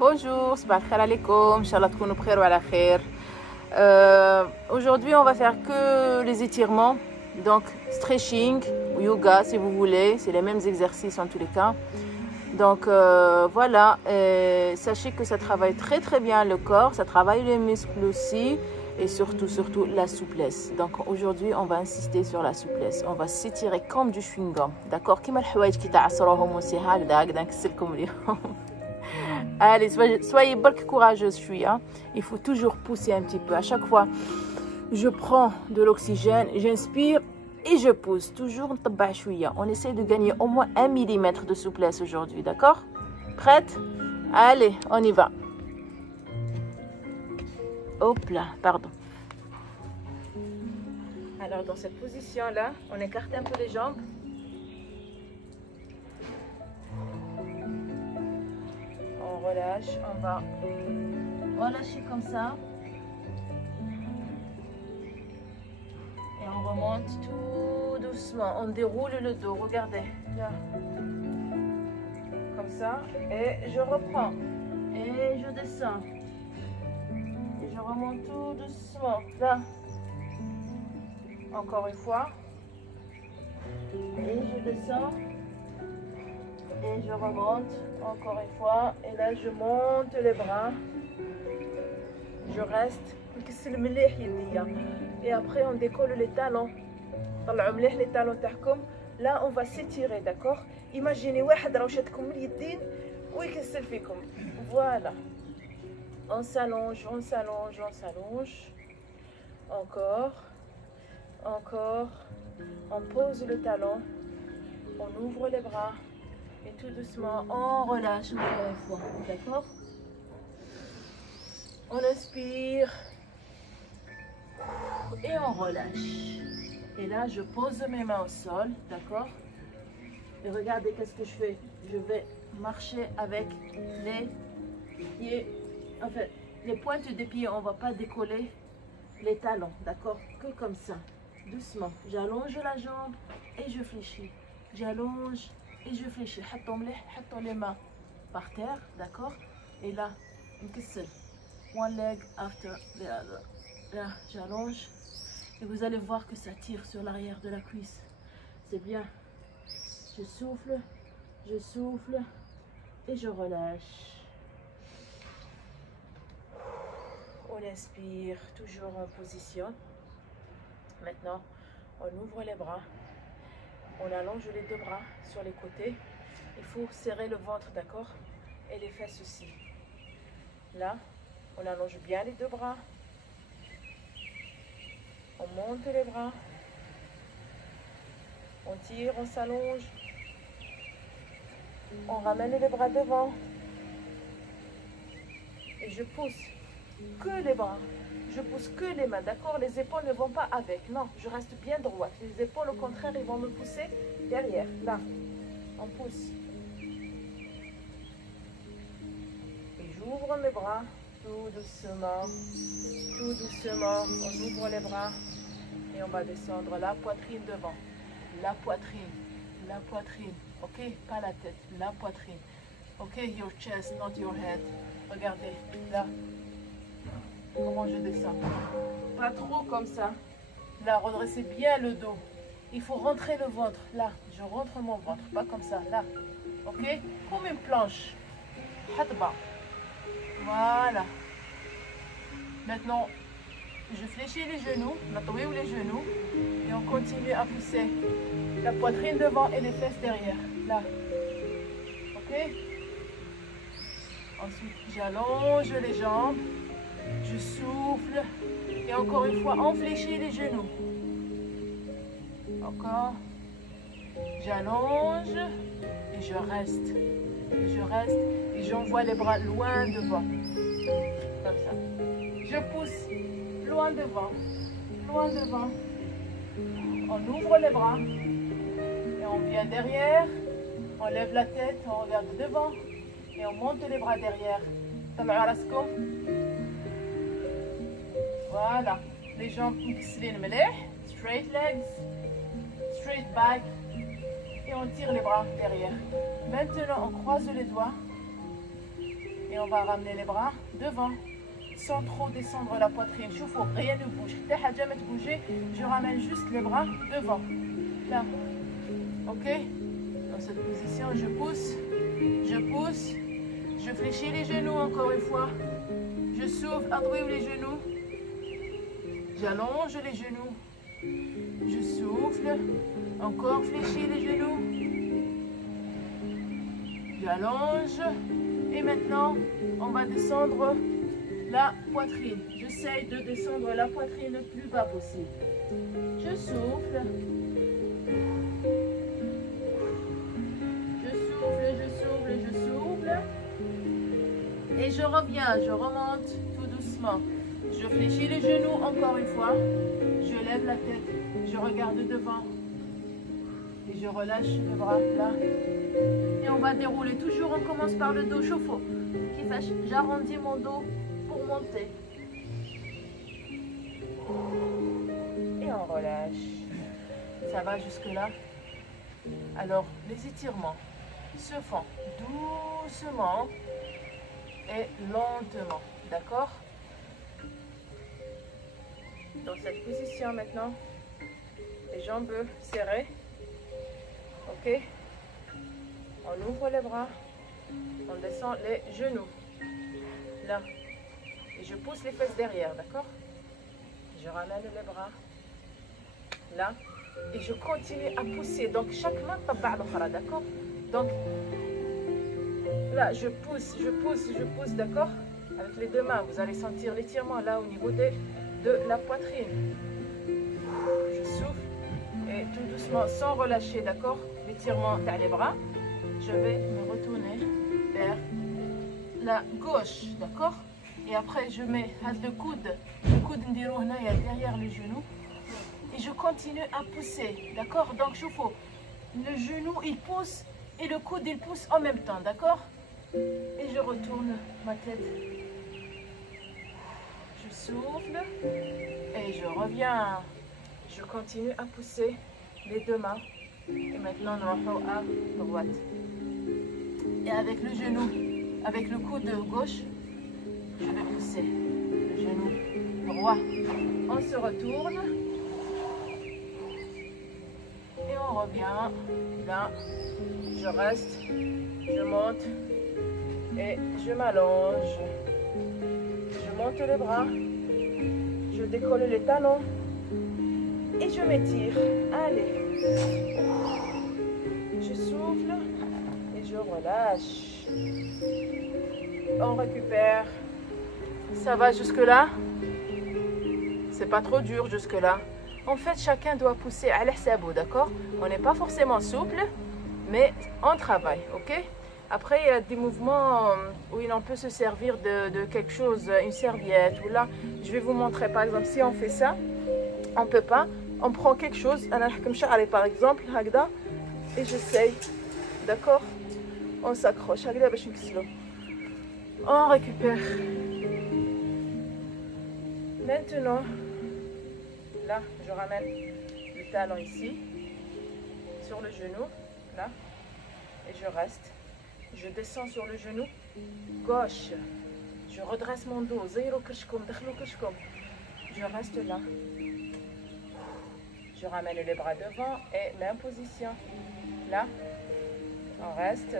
Bonjour, صباح الخير عليكم, إن شاء الله تكونوا بخير وعلى خير. Aujourd'hui, on va faire que les étirements, donc stretching ou yoga si vous voulez, c'est les mêmes exercices en tous les cas. Donc voilà, sachez que ça travaille très très bien le corps, ça travaille les muscles aussi et surtout la souplesse. Donc aujourd'hui, on va insister sur la souplesse. On va s'étirer comme du chewing-gum, d'accord? كيما الحوايج كي تعصروهم وسي هكذا نكسلكم اليوم. Allez, soyez bulk courageuse, je suis. Hein. Il faut toujours pousser un petit peu. À chaque fois, je prends de l'oxygène, j'inspire et je pousse. Toujours on essaie de gagner au moins 1 mm de souplesse aujourd'hui, d'accord? Prête? Allez, on y va. Hop là, pardon. Alors, dans cette position-là, on écarte un peu les jambes. On relâche, on va relâcher comme ça. Et on remonte tout doucement. On déroule le dos, regardez. Là. Comme ça. Et je reprends. Et je descends. Et je remonte tout doucement. Là. Encore une fois. Et je descends. Et je remonte encore une fois. Et là, je monte les bras. Je reste. Et après, on décolle les talons. Les talons. Là, on va s'étirer, d'accord? Imaginez, voilà. On s'allonge, on s'allonge, on s'allonge. Encore. Encore. On pose le talon. On ouvre les bras. Et tout doucement, on relâche encore une fois, d'accord? On inspire et on relâche. Et là, je pose mes mains au sol, d'accord? Et regardez qu'est-ce que je fais. Je vais marcher avec les pieds, enfin, les pointes des pieds, on ne va pas décoller les talons, d'accord? Que comme ça, doucement. J'allonge la jambe et je fléchis. J'allonge. Et je fléchis, حطوا les mains par terre, d'accord? Et là, one leg after the other. Là, j'allonge. Et vous allez voir que ça tire sur l'arrière de la cuisse. C'est bien. Je souffle et je relâche. On inspire, toujours en position. Maintenant, on ouvre les bras. On allonge les deux bras sur les côtés. Il faut serrer le ventre, d'accord? Et les fesses aussi. Là, on allonge bien les deux bras. On monte les bras. On tire, on s'allonge. On ramène les bras devant. Et je pousse que les bras. Je pousse que les mains, d'accord? Les épaules ne vont pas avec. Non, je reste bien droite. Les épaules, au contraire, ils vont me pousser derrière. Là, on pousse. Et j'ouvre mes bras tout doucement. Tout doucement. On ouvre les bras. Et on va descendre la poitrine devant. La poitrine. La poitrine. Ok? Pas la tête. La poitrine. Ok? Your chest, not your head. Regardez. Là. Comment je descends? Pas trop comme ça. Là, redressez bien le dos. Il faut rentrer le ventre. Là, je rentre mon ventre. Pas comme ça. Là. Ok? Comme une planche. Hatba. Voilà. Maintenant, je fléchis les genoux. Les genoux. Et on continue à pousser la poitrine devant et les fesses derrière. Là. Ok? Ensuite, j'allonge les jambes. Je souffle et encore une fois, on fléchit les genoux. Encore. J'allonge et je reste. Je reste et j'envoie les bras loin devant. Comme ça. Je pousse loin devant. Loin devant. On ouvre les bras et on vient derrière. On lève la tête, on regarde devant et on monte les bras derrière. Voilà, les jambes straight legs, straight back et on tire les bras derrière. Maintenant on croise les doigts et on va ramener les bras devant, sans trop descendre la poitrine. Choufou, rien ne bouge. Jamais bouger. Je ramène juste les bras devant. Là. Ok? Dans cette position, je pousse. Je fléchis les genoux encore une fois. Je souffle, adouille les genoux. J'allonge les genoux. Je souffle. Encore fléchis les genoux. J'allonge. Et maintenant, on va descendre la poitrine. J'essaye de descendre la poitrine le plus bas possible. Je souffle. Je souffle. Et je reviens, je remonte tout doucement. Je fléchis les genoux encore une fois. Je lève la tête. Je regarde devant. Et je relâche le bras là. Et on va dérouler. Toujours, on commence par le dos. Chauffe. J'arrondis mon dos pour monter. Et on relâche. Ça va jusque là? Alors, les étirements se font doucement et lentement. D'accord? Dans cette position maintenant, les jambes serrées. Ok? On ouvre les bras. On descend les genoux. Là. Et je pousse les fesses derrière. D'accord? Je ramène les bras. Là. Et je continue à pousser. Donc, chaque main tabac l'autre. D'accord? Donc, là, je pousse, d'accord? Avec les deux mains, vous allez sentir l'étirement là au niveau de la poitrine. Je souffle et tout doucement, sans relâcher, d'accord? L'étirement dans les bras. Je vais me retourner vers la gauche, d'accord? Et après, je mets le coude derrière le genou. Et je continue à pousser, d'accord? Donc, je fais le genou, il pousse et le coude, il pousse en même temps, d'accord? Et je retourne ma tête. Je souffle et je reviens. Je continue à pousser les deux mains. Et maintenant, nous allons à droite. Et avec le genou, avec le coude gauche, je vais pousser le genou droit. On se retourne. Et on revient. Là, je reste, je monte et je m'allonge. Je monte les bras. Je décolle les talons. Et je m'étire. Allez. Je souffle et je relâche. On récupère. Ça va jusque-là? C'est pas trop dur jusque-là. En fait, chacun doit pousser à l'hsabou, d'accord? On n'est pas forcément souple, mais on travaille, ok? Après, il y a des mouvements où on peut se servir de quelque chose, une serviette, ou là, je vais vous montrer, par exemple, si on fait ça, on ne peut pas. On prend quelque chose, par exemple, et j'essaye, d'accord? On s'accroche, on récupère. Maintenant, là, je ramène le talon ici, sur le genou, là, et je reste. Je descends sur le genou gauche. Je redresse mon dos. Je reste là. Je ramène les bras devant et même position. Là, on reste.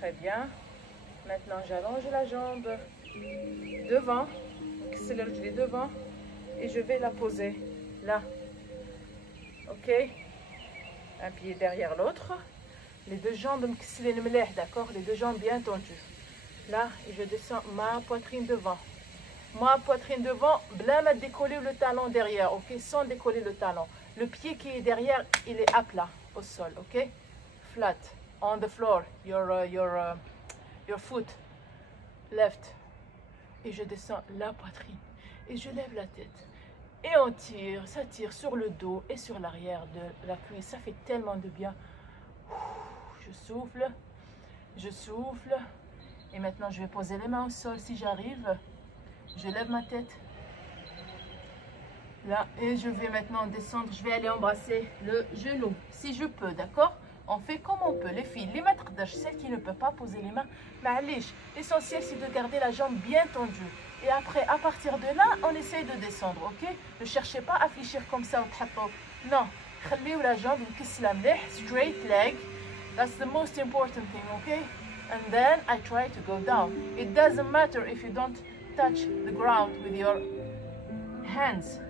Très bien. Maintenant, j'allonge la jambe devant. Je l'ai devant et je vais la poser là. Ok? Un pied derrière l'autre. Les deux jambes, d'accord? Les deux jambes bien tendues. Là, et je descends ma poitrine devant. Ma poitrine devant, blam à décoller le talon derrière, ok? Sans décoller le talon. Le pied qui est derrière, il est à plat, au sol, ok? Flat, on the floor, your foot, left. Et je descends la poitrine. Et je lève la tête. Et on tire, ça tire sur le dos et sur l'arrière de la cuisse. Ça fait tellement de bien. Je souffle. Et maintenant, je vais poser les mains au sol si j'arrive. Je lève ma tête. Là, et je vais maintenant descendre. Je vais aller embrasser le genou, si je peux, d'accord? On fait comme on peut. Les filles, les maîtres d'âge, celles qui ne peuvent pas poser les mains, l'essentiel c'est de garder la jambe bien tendue. Et après, à partir de là, on essaye de descendre, ok? Ne cherchez pas à fléchir comme ça ou تحطوا. Non, خليو la jambe مكسلة مليح, straight leg. That's the most important thing, okay? And then I try to go down. It doesn't matter if you don't touch the ground with your hands.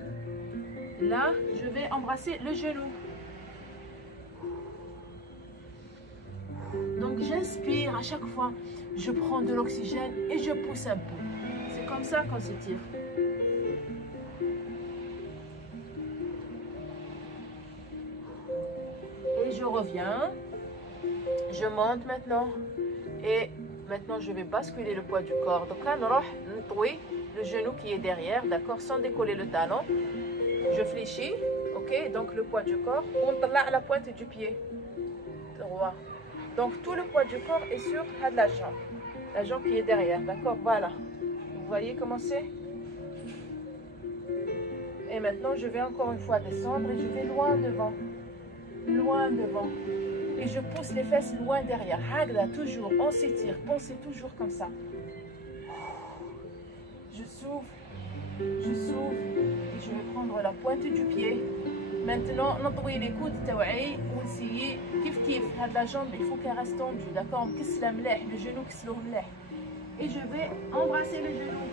Là, je vais embrasser le genou. Donc j'inspire à chaque fois, je prends de l'oxygène et je pousse un peu. C'est comme ça qu'on s'étire. Et je reviens. Je monte maintenant. Et maintenant je vais basculer le poids du corps. Donc là, on va nettoyer le genou qui est derrière, d'accord, sans décoller le talon. Je fléchis, ok, donc le poids du corps. On à la pointe du pied droit. Donc tout le poids du corps est sur la jambe qui est derrière, d'accord, voilà. Vous voyez comment c'est? Et maintenant je vais encore une fois descendre et je vais loin devant. Loin devant. Et je pousse les fesses loin derrière. Hagda, toujours, on s'étire, pensez toujours comme ça. Je souffle, et je vais prendre la pointe du pied. Maintenant, نطوي les coudes تاوعي ونسيي كيف هاد la jambe, il faut qu'elle reste tendue, d'accord, مكسلة مليح, le genou كسلوه مليح. Et je vais embrasser le genou.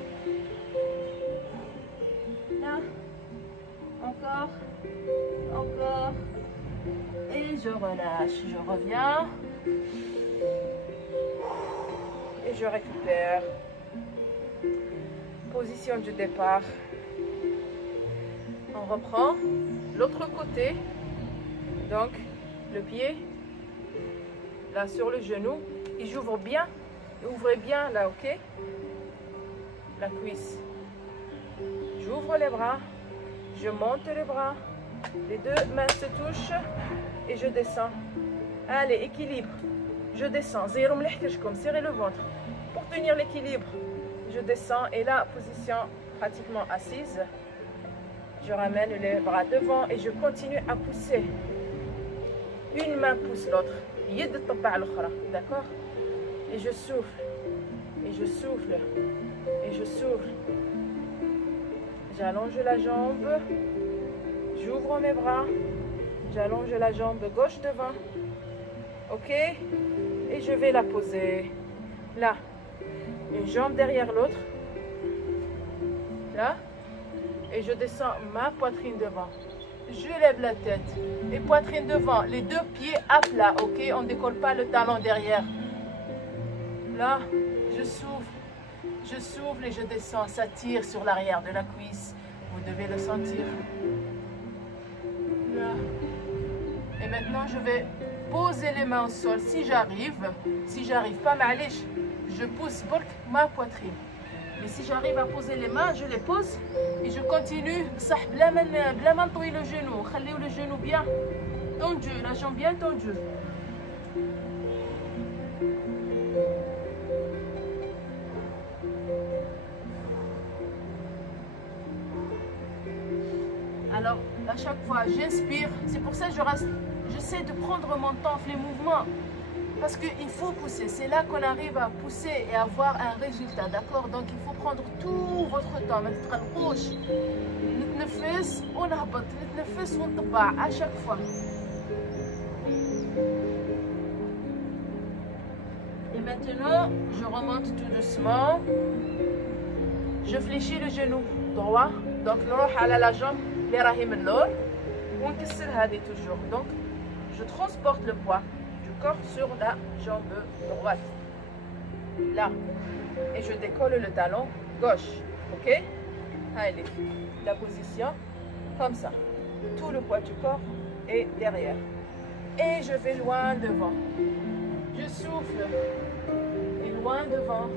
Là, encore. Et je relâche, je reviens. Et je récupère. Position du départ. On reprend l'autre côté. Donc, le pied, là sur le genou. Et j'ouvre bien. Ouvrez bien là, ok? La cuisse. J'ouvre les bras. Je monte les bras. Les deux mains se touchent. Et je descends. Allez, équilibre. Je descends. Zéro comme serrez le ventre. Pour tenir l'équilibre, je descends. Et là, position pratiquement assise. Je ramène les bras devant et je continue à pousser. Une main pousse l'autre. D'accord? Et je souffle. Et je souffle. Et je souffle. J'allonge la jambe. J'ouvre mes bras. J'allonge la jambe gauche devant. Ok? Et je vais la poser. Là. Une jambe derrière l'autre. Là. Et je descends ma poitrine devant. Je lève la tête. Et poitrine devant. Les deux pieds à plat. Ok? On ne décolle pas le talon derrière. Là. Je souffle. Je souffle et je descends. Ça tire sur l'arrière de la cuisse. Vous devez le sentir. Là. Et maintenant, je vais poser les mains au sol si j'arrive. Si j'arrive pas, معليش, je pousse ma poitrine. Mais si j'arrive à poser les mains, je les pose et je continue. بلا ما نطوي le genou. خليو le genou bien tendu, la jambe bien tendue. Alors, à chaque fois, j'inspire. C'est pour ça que j'essaie de prendre mon temps, les mouvements. Parce qu'il faut pousser. C'est là qu'on arrive à pousser et avoir un résultat. D'accord? Donc, il faut prendre tout votre temps. ما تتقلقوش. نتنفس ونهبط. نتنفس ونطبع à chaque fois. Et maintenant, je remonte tout doucement. Je fléchis le genou droit. Donc, نروح على la jambe اللي راهي من اللور ونكسر هذه toujours. Donc, je transporte le poids du corps sur la jambe droite. Là. Et je décolle le talon gauche. Ok? Allez. La position comme ça. Tout le poids du corps est derrière. Et je vais loin devant. Je souffle. Et loin devant.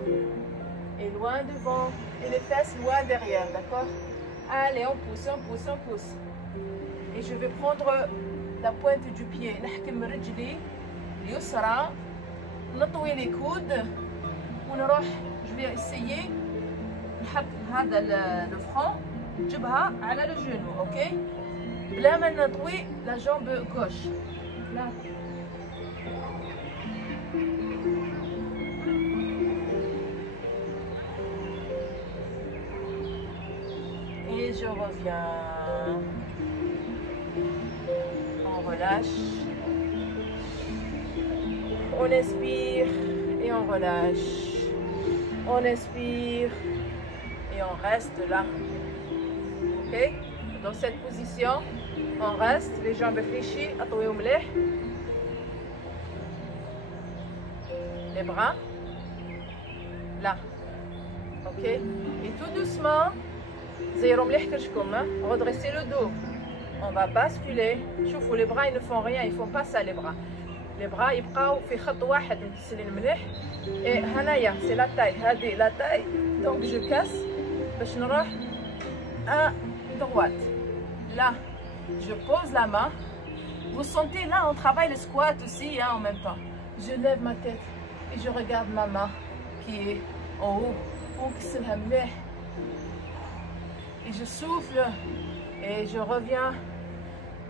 Et loin devant. Et les fesses loin derrière. D'accord? Allez, on pousse, on pousse, on pousse. Et je vais prendre la pointe du pied. نحكم رجلي اليسرى. نطوي les coudes. ونروح. Je vais essayer. نحط هذا le front. نجيبها على le genou, ok? بلا ما نطوي la jambe gauche. Là. Et je reviens. On relâche. On expire et on relâche. On expire et on reste là. Ok? Dans cette position, on reste, les jambes fléchies, attouées مليح. Les bras, là. Ok? Et tout doucement, زيروا مليح كرشكم, redressez le dos. On va basculer. شوفوا, les bras ils ne font rien, ils font pas ça les bras. Les bras يبقاو في خط واحد متسلين مليح. Et هنايا, c'est la taille, هذه la taille. Donc je casse باش نروح à droite. Là, je pose la main. Vous sentez là, on travaille le squat aussi en même temps. Je lève ma tête et je regarde ma main qui est en haut. Et je souffle et je reviens.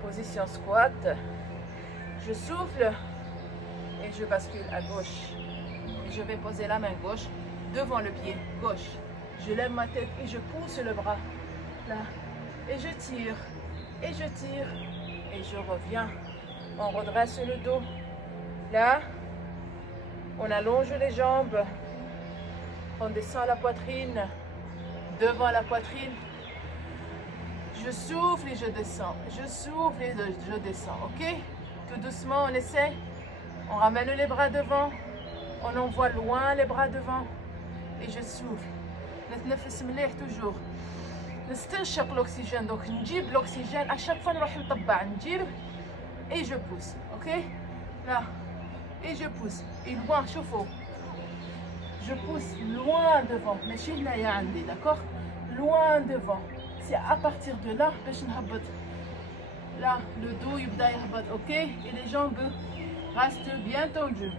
Position squat. Je souffle et je bascule à gauche. Et je vais poser la main gauche devant le pied gauche. Je lève ma tête et je pousse le bras. Là. Et je tire. Et je tire. Et je reviens. On redresse le dos. Là. On allonge les jambes. On descend la poitrine. Devant la poitrine. Je souffle et je descends. Je souffle et je descends. Ok? Tout doucement, on essaie. On ramène les bras devant. On envoie loin les bras devant. Et je souffle. نتنفس مليح toujours. نستنشق l'oxygène. Donc نجيب l'oxygène. À chaque fois نروح نطبع. نجيب et je pousse. Ok? Là. Et je pousse. Et loin, شوفوا. Je pousse loin devant. ماشي هنايا عندي. D'accord? Loin devant. C'est à partir de là باش نهبط. Là, le dos يبدا يهبط. Ok? Et les jambes restent bien tendues.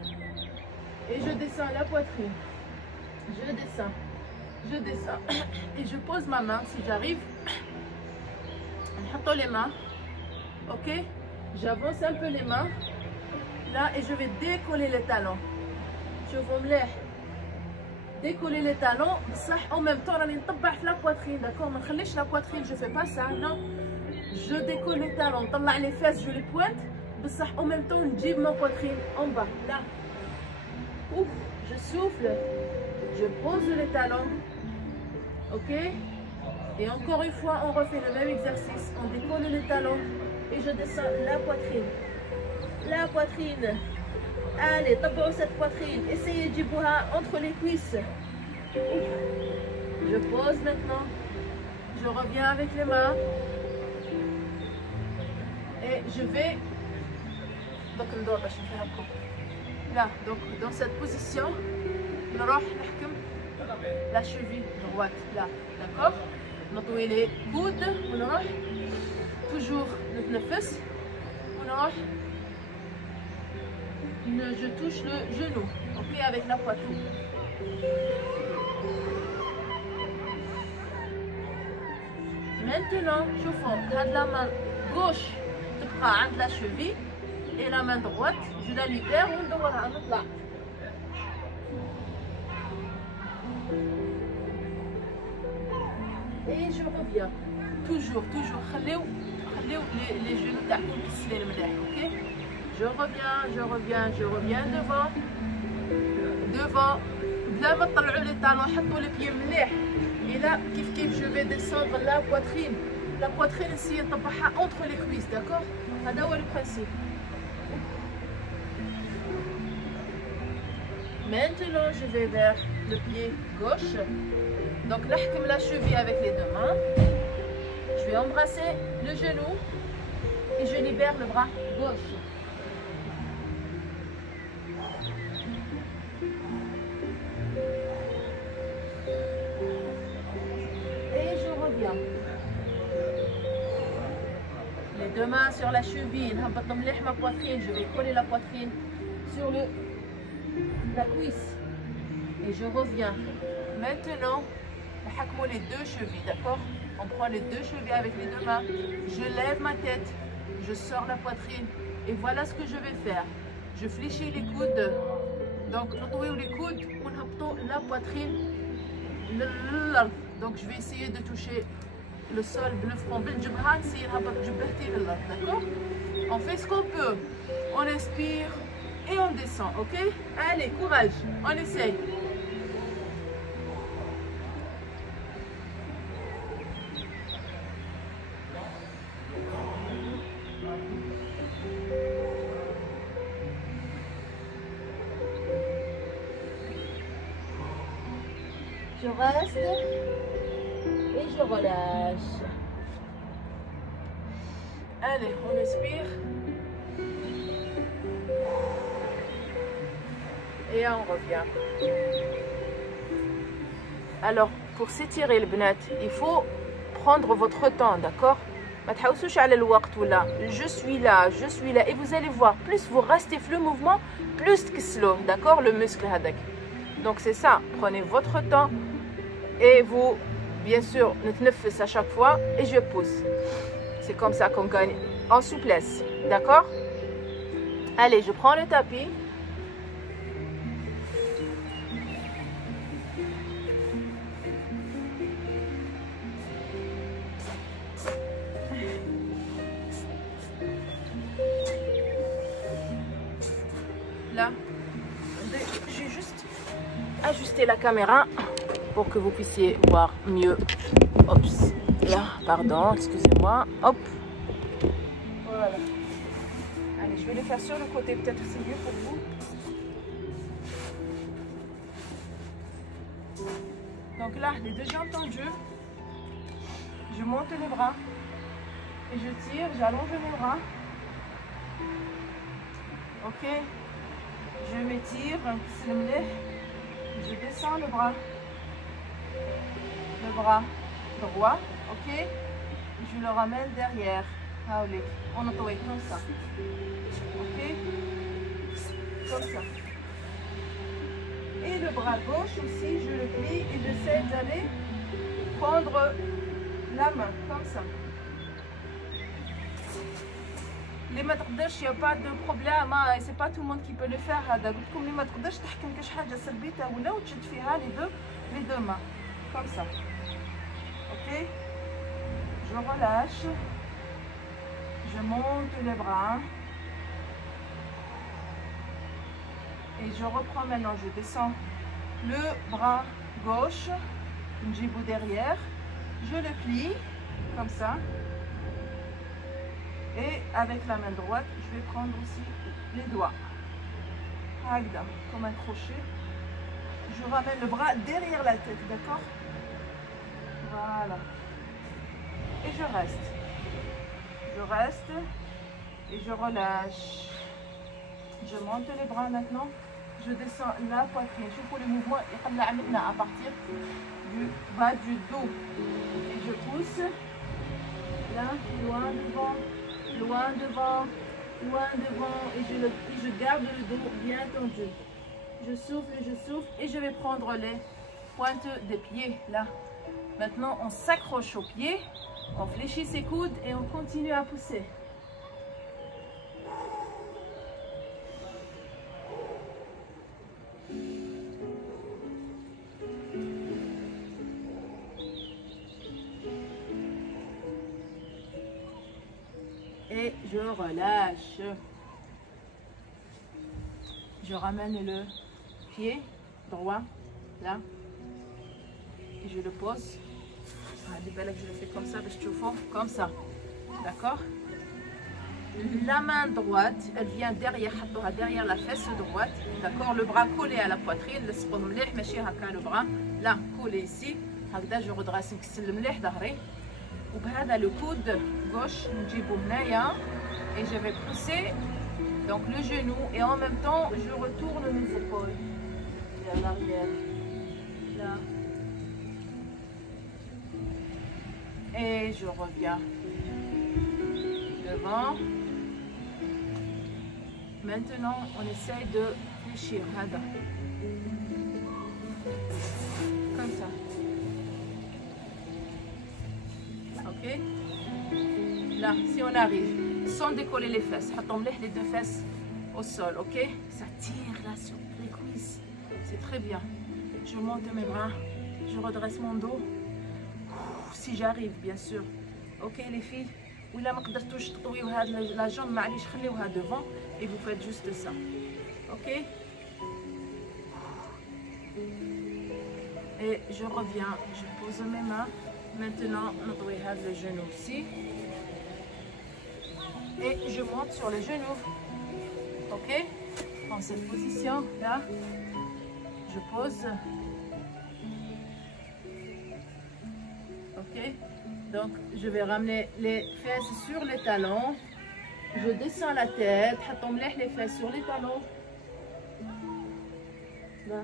Et je descends la poitrine. Je descends. Je descends. Et je pose ma main si j'arrive. نحط les mains. Ok? J'avance un peu les mains. Là, et je vais décoller les talons. شوفوا مليح. Décoller les talons, بصح en même temps راني نطبع في la poitrine, d'accord? ما نخليش la poitrine, je fais pas ça, non. Je décolle les talons, نطلع les fesses, je les pointe, بصح en même temps نجيب ma poitrine en bas, là. Ouf, je souffle, je pose les talons, ok? Et encore une fois, on refait le même exercice, on décolle les talons et je descends la poitrine. La poitrine. Allez, طبعوا cette poitrine. Essayez de جيبوها entre les cuisses. Je pose maintenant. Je reviens avec les mains. Et je vais. Donc, là, donc dans cette position, نروح نحكم la cheville droite. Là, d'accord? نطوي les coudes. ونروح toujours نتنفس. ونروح. Je touche le genou, ok, avec la poitrine. Maintenant, chauffons, la main gauche te prend de la cheville et la main droite, je la libère ou là. Et je reviens. Toujours. خليو les genoux تاعكم كسلين مليح, ok? Je reviens devant. بلا ما تطلعوا les talons, حطوا les pieds مليح. Et là, كيف je vais descendre la poitrine. La poitrine ici, نطبعها entre les cuisses, d'accord? هذا هو le principe. Maintenant, je vais vers le pied gauche. Donc, نحكم la cheville avec les deux mains. Je vais embrasser le genou et je libère le bras gauche. Les deux mains sur la cheville, ma poitrine, je vais coller la poitrine sur la cuisse et je reviens. Maintenant, les deux chevilles, d'accord? On prend les deux chevilles avec les deux mains, je lève ma tête, je sors la poitrine et voilà ce que je vais faire. Je fléchis les coudes, donc les coudes, on la poitrine. Donc je vais essayer de toucher le sol le front بالجبهة نسير هبط جبهتي للأرض. D'accord? On fait ce qu'on peut. On inspire et on descend. Ok? Allez, courage. On essaye. Je reste et je relâche. Allez, on expire. Et on revient. Alors, pour s'étirer le bnat, il faut prendre votre temps, d'accord? Je suis là, je suis là. Et vous allez voir, plus vous restez le mouvement, plus tkesslo, d'accord? Le muscle hadak. Donc c'est ça, prenez votre temps et vous, bien sûr, netnefes à chaque fois et je pousse. C'est comme ça qu'on gagne en souplesse, d'accord? Allez, je prends le tapis. Là, j'ai juste ajusté la caméra pour que vous puissiez voir mieux. Hop, là, pardon, excusez-moi. Hop. Voilà. Allez, je vais le faire sur le côté, peut-être c'est mieux pour vous. Donc là, les deux jambes tendues. Je monte les bras et je tire, j'allonge mes bras. Ok, je m'étire, je descends le bras droit, ok, je le ramène derrière. On entend comme ça, ok, comme ça. Et le bras gauche aussi, je le plie et j'essaie d'aller prendre la main comme ça. اللي ما تقدرش يا با دو بروبليم سي با تو موند كي بو لو فير هذا قلت لكم اللي ما تقدرش تحكم كاش حاجه سلبيتها ولا وتشد فيها لي دو ما كوم سا اوكي جو relâche je monte les bras et je reprends maintenant, je descends le bras gauche, njibo derrière, je le plie comme ça. Et avec la main droite, je vais prendre aussi les doigts. Comme un crochet. Je ramène le bras derrière la tête, d'accord? Voilà. Et je reste. Je reste et je relâche. Je monte les bras maintenant. Je descends la poitrine. Je fais le mouvement à partir du bas du dos. Et je pousse. Là, loin devant. Loin devant, et je garde le dos bien tendu. Je souffle et je vais prendre les pointes des pieds là. Maintenant, on s'accroche aux pieds, on fléchit ses coudes et on continue à pousser. Et je relâche. Je ramène le pied droit là et je le pose. Je le fais comme ça, comme ça. D'accord? La main droite, elle vient derrière la fesse droite. D'accord? Le bras collé à la poitrine. Le bras là, collé ici. Je redresse le coude gauche et je vais pousser donc le genou et en même temps je retourne mes épaules vers l'arrière là et je reviens devant. Maintenant on essaye de fléchir comme ça. Ok, là si on arrive sans décoller les fesses, les deux fesses au sol, ok, ça tire là sur les cuisses, c'est très bien. Je monte mes bras, je redresse mon dos, si j'arrive bien sûr. Ok les filles, ou là ma قدرتوش تطويو هاد la jambe معليش خليوها devant et vous faites juste ça. Ok, et je reviens, je pose mes mains. Maintenant نطوي هاد le genou aussi et je monte sur le genou. Ok, en cette position là, je pose. Ok, donc je vais ramener les fesses sur les talons, je descends la tête, حطوا مليح les fesses sur les talons. Là.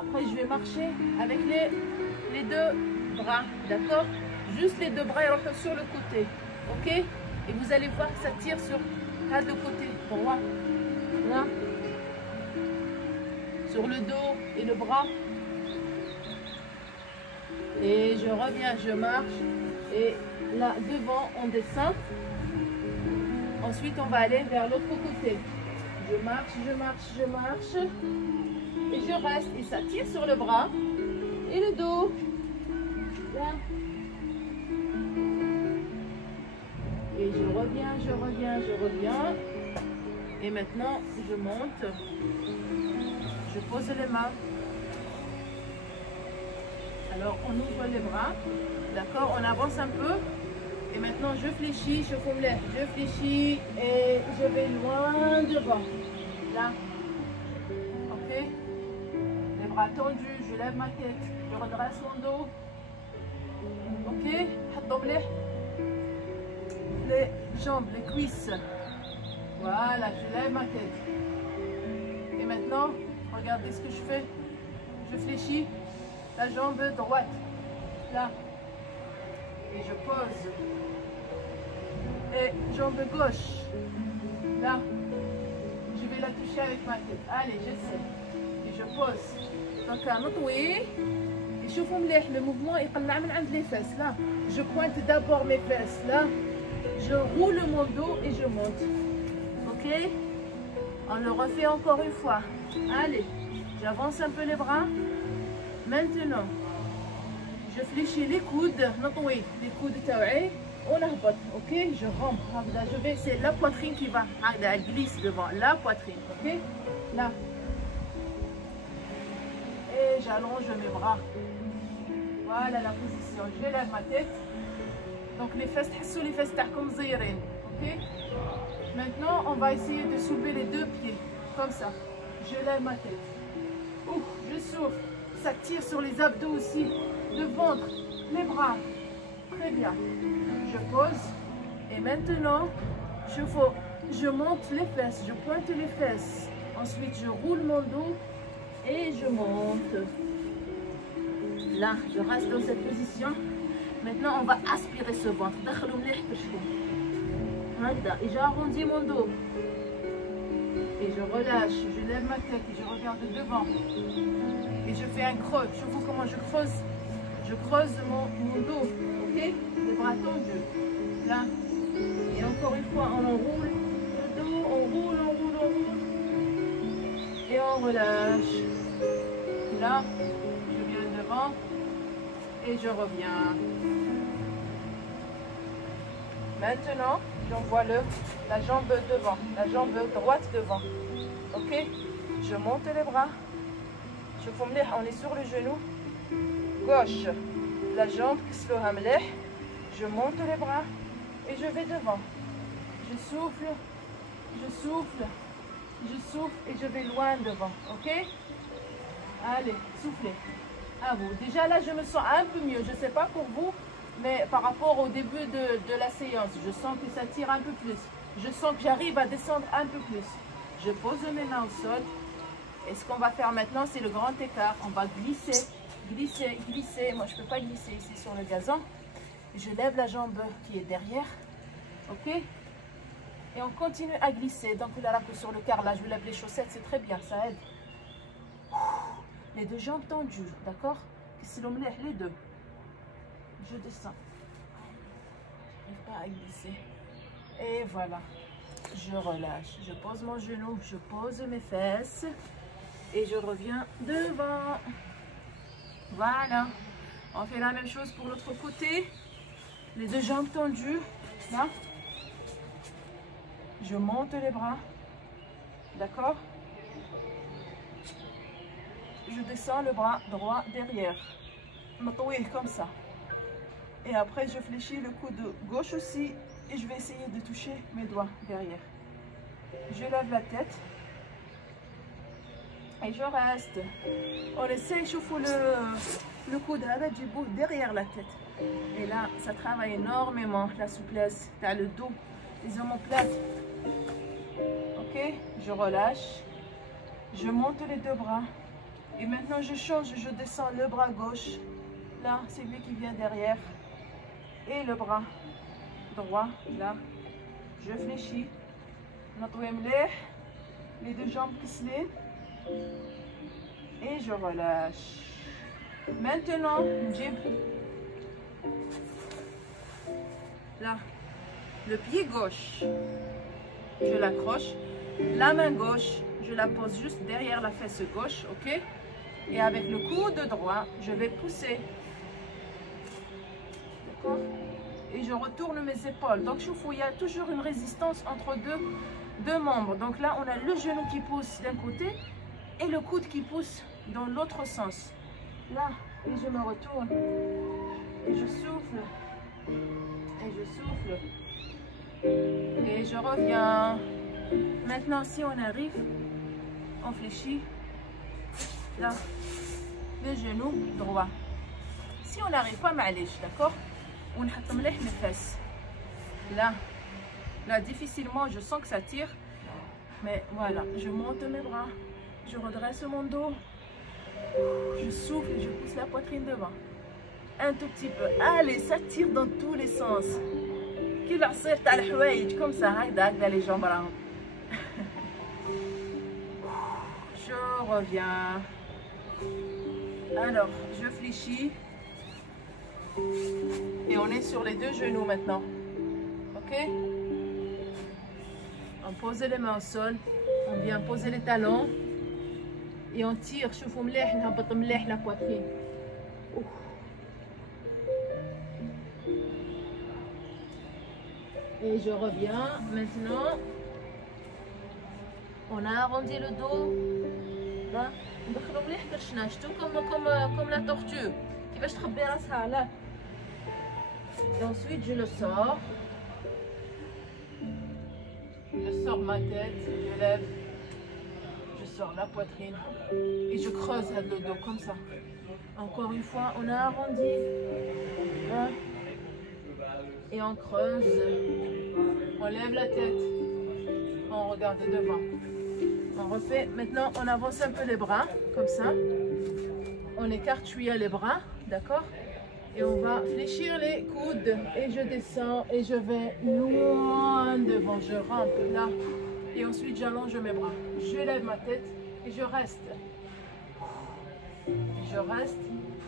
Après je vais marcher avec les deux bras, d'accord, juste les deux bras ils sur le côté. Ok, et vous allez voir que ça tire sur les deux côtés droit, là, sur le dos et le bras. Et je reviens, je marche, et là devant on descend. Ensuite on va aller vers l'autre côté. Je marche, je marche, je marche, et je reste, et ça tire sur le bras et le dos. Là. Et je reviens, je reviens, je reviens. Et maintenant je monte, je pose les mains. Alors on ouvre les bras, d'accord, on avance un peu. Et maintenant je fléchis, je fléchis et je vais loin devant. Là. Ok. Les bras tendus, je lève ma tête, je redresse mon dos. Ok. Les jambes, les cuisses. Voilà, je lève ma tête. Et maintenant, regardez ce que je fais. Je fléchis la jambe droite. Là. Et je pose. Et jambe gauche. Là. Je vais la toucher avec ma tête. Allez, j'essaie. Et je pose. Donc, un autre oui. Et شوفوا مليح le mouvement يقلع من عند les fesses. Là. Je pointe d'abord mes fesses. Là. Je roule mon dos et je monte. Ok? On le refait encore une fois. Allez. J'avance un peu les bras. Maintenant. Je fléchis les coudes, نطوي les coudes تاوعي ونهبط. Ok, je rampe. Je vais, c'est la poitrine qui va, elle glisse devant la poitrine. Ok, là. Et j'allonge mes bras. Voilà la position. Je lève ma tête. Donc les fesses, تحسوا les fesses تاعكم زيرين. Ok. Maintenant, on va essayer de soulever les deux pieds comme ça. Je lève ma tête. Ouf, je souffle. Ça tire sur les abdos aussi. Le ventre, les bras. Très bien. Je pose. Et maintenant, je monte les fesses. Je pointe les fesses. Ensuite, je roule mon dos. Et je monte. Là, je reste dans cette position. Maintenant, on va aspirer ce ventre. Et j'arrondis mon dos. Et je relâche. Je lève ma tête et je regarde devant. Et je fais un creux. Je vois comment je creuse. Je creuse mon dos, ok? Les bras tendus. Là. Et encore une fois, on enroule le dos, on roule, on roule, on roule. Et on relâche. Là, je viens devant. Et je reviens. Maintenant, j'envoie la jambe devant, la jambe droite devant. Ok? Je monte les bras. On est sur le genou gauche, la jambe qui se hamleh. Je monte les bras et je vais devant. Je souffle, je souffle, je souffle et je vais loin devant. Ok? Allez, soufflez. À vous. Déjà là, je me sens un peu mieux. Je ne sais pas pour vous, mais par rapport au début de la séance, je sens que ça tire un peu plus. Je sens que j'arrive à descendre un peu plus. Je pose mes mains au sol. Et ce qu'on va faire maintenant, c'est le grand écart. On va glisser, glisser, glisser. Moi, je ne peux pas glisser ici sur le gazon. Je lève la jambe qui est derrière. Ok? Et on continue à glisser. Donc, là, sur le carrelage, je lève les chaussettes, c'est très bien, ça aide. Les deux jambes tendues, d'accord? Les deux. Je descends. Je n'arrive pas à glisser. Et voilà. Je relâche. Je pose mon genou, je pose mes fesses. Et je reviens devant. Voilà. On fait la même chose pour l'autre côté. Les deux jambes tendues. Là. Je monte les bras. D'accord? Je descends le bras droit derrière. Oui, comme ça. Et après, je fléchis le coude gauche aussi. Et je vais essayer de toucher mes doigts derrière. Je lève la tête. Et je reste. On essaie, je fous le coude derrière la tête. Et là, ça travaille énormément la souplesse. Tu as le dos, les omoplates. Ok? Je relâche. Je monte les deux bras. Et maintenant, je change. Je descends le bras gauche. Là, c'est lui qui vient derrière. Et le bras droit, là. Je fléchis. Les deux jambes qui se lèvent. Et je relâche. Maintenant, jib. Là, le pied gauche, je l'accroche. La main gauche, je la pose juste derrière la fesse gauche, ok? Et avec le coude droit, je vais pousser. D'accord? Et je retourne mes épaules. Donc, il y a toujours une résistance entre deux membres. Donc là, on a le genou qui pousse d'un côté et le coude qui pousse dans l'autre sens. Là, et je me retourne. Et je souffle. Et je souffle. Et je reviens. Maintenant, si on arrive, on fléchit. Là, le genou droit. Si on n'arrive pas, معليش, d'accord? On نحط مليح les fesses. Là, difficilement, je sens que ça tire. Mais voilà, je monte mes bras. Je redresse mon dos. Je souffle et je pousse la poitrine devant. Un tout petit peu. Allez, ça tire dans tous les sens. Comme ça, les jambes. Je reviens. Alors, je fléchis. Et on est sur les deux genoux maintenant. Ok? On pose les mains au sol. On vient poser les talons. Et on tire. شوفوا مليح نهبط مليح la poitrine. Et je reviens. Maintenant, on a arrondi le dos. Là, ندخلوا مليح كرشنا. comme la tortue. كيفاش تخبي راسها là. Et ensuite, je le sors. Je sors ma tête, je lève. Je sors la poitrine. Et je creuse le dos comme ça. Encore une fois, on a arrondi. Là. Et on creuse. On lève la tête. On regarde devant. On refait. Maintenant, on avance un peu les bras, comme ça. On écarte les bras, d'accord? Et on va fléchir les coudes. Et je descends et je vais loin devant. Je rampe là. Et ensuite, j'allonge mes bras. Je lève ma tête et je reste. Je reste.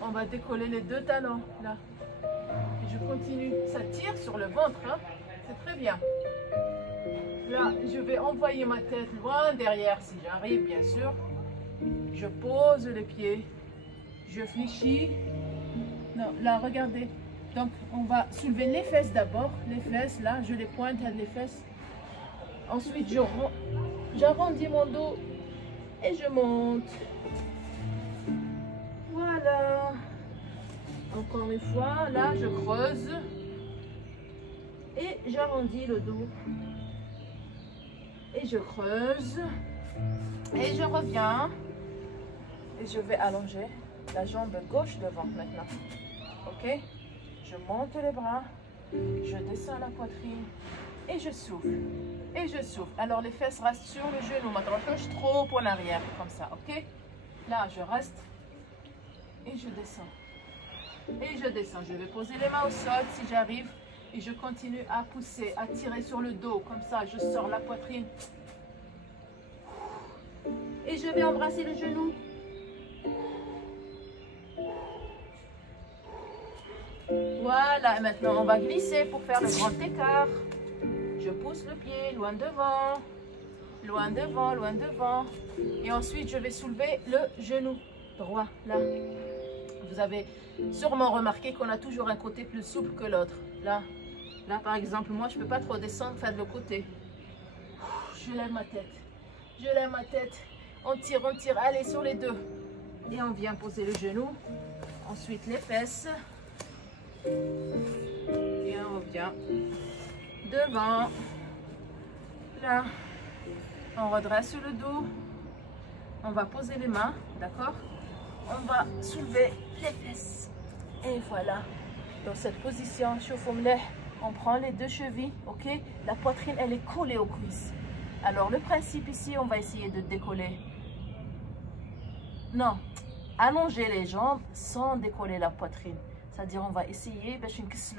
On va décoller les deux talons là. Et je continue. Ça tire sur le ventre. Hein? C'est très bien. Là, je vais envoyer ma tête loin derrière si j'arrive, bien sûr. Je pose les pieds. Je fléchis. Non, là, regardez. Donc, on va soulever les fesses d'abord. Les fesses, là, je les pointe à les fesses. Ensuite, j'arrondis mon dos et je monte. Voilà. Encore une fois, là, je creuse. Et j'arrondis le dos. Et je creuse. Et je reviens. Et je vais allonger la jambe gauche devant maintenant. Ok? Je monte les bras. Je descends la poitrine. Et je souffle. Et je souffle. Alors les fesses restent sur le genou. Maintenant, je trop en arrière. Comme ça. Ok? Là, je reste. Et je descends. Et je descends. Je vais poser les mains au sol si j'arrive. Et je continue à pousser, à tirer sur le dos. Comme ça, je sors la poitrine. Et je vais embrasser le genou. Voilà. Et maintenant, on va glisser pour faire le grand écart. Je pousse le pied loin devant. Loin devant, loin devant. Et ensuite, je vais soulever le genou droit. Là. Vous avez sûrement remarqué qu'on a toujours un côté plus souple que l'autre. Là, par exemple, moi, je ne peux pas trop descendre, faire de l'autre côté. Je lève ma tête. Je lève ma tête. On tire. Allez, sur les deux. Et on vient poser le genou. Ensuite, les fesses. Et on revient devant. Là, on redresse sur le dos. On va poser les mains, d'accord? On va soulever les fesses. Et voilà. Dans cette position, on prend les deux chevilles, ok? La poitrine, elle est collée aux cuisses. Alors, le principe ici, on va essayer de décoller. Non, allonger les jambes sans décoller la poitrine. C'est-à-dire, on va essayer,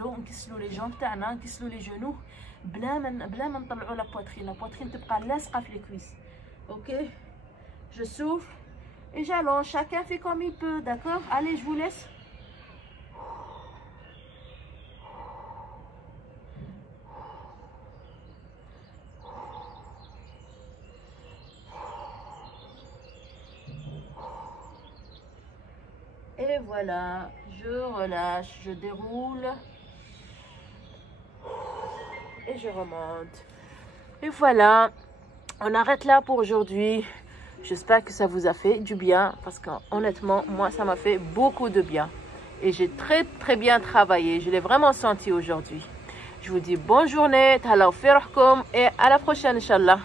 on kisslo les jambes, on kisslo les genoux, bla man نطلعوا la poitrine. La poitrine تبقى لاصقة في les cuisses. Ok? Je souffle et j'allonge. Chacun fait comme il peut, d'accord? Allez, je vous laisse. Et voilà, je relâche, je déroule et je remonte. Et voilà, on arrête là pour aujourd'hui. J'espère que ça vous a fait du bien parce qu'honnêtement, moi, ça m'a fait beaucoup de bien. Et j'ai très bien travaillé. Je l'ai vraiment senti aujourd'hui. Je vous dis bonne journée, et à la prochaine, Inch'Allah.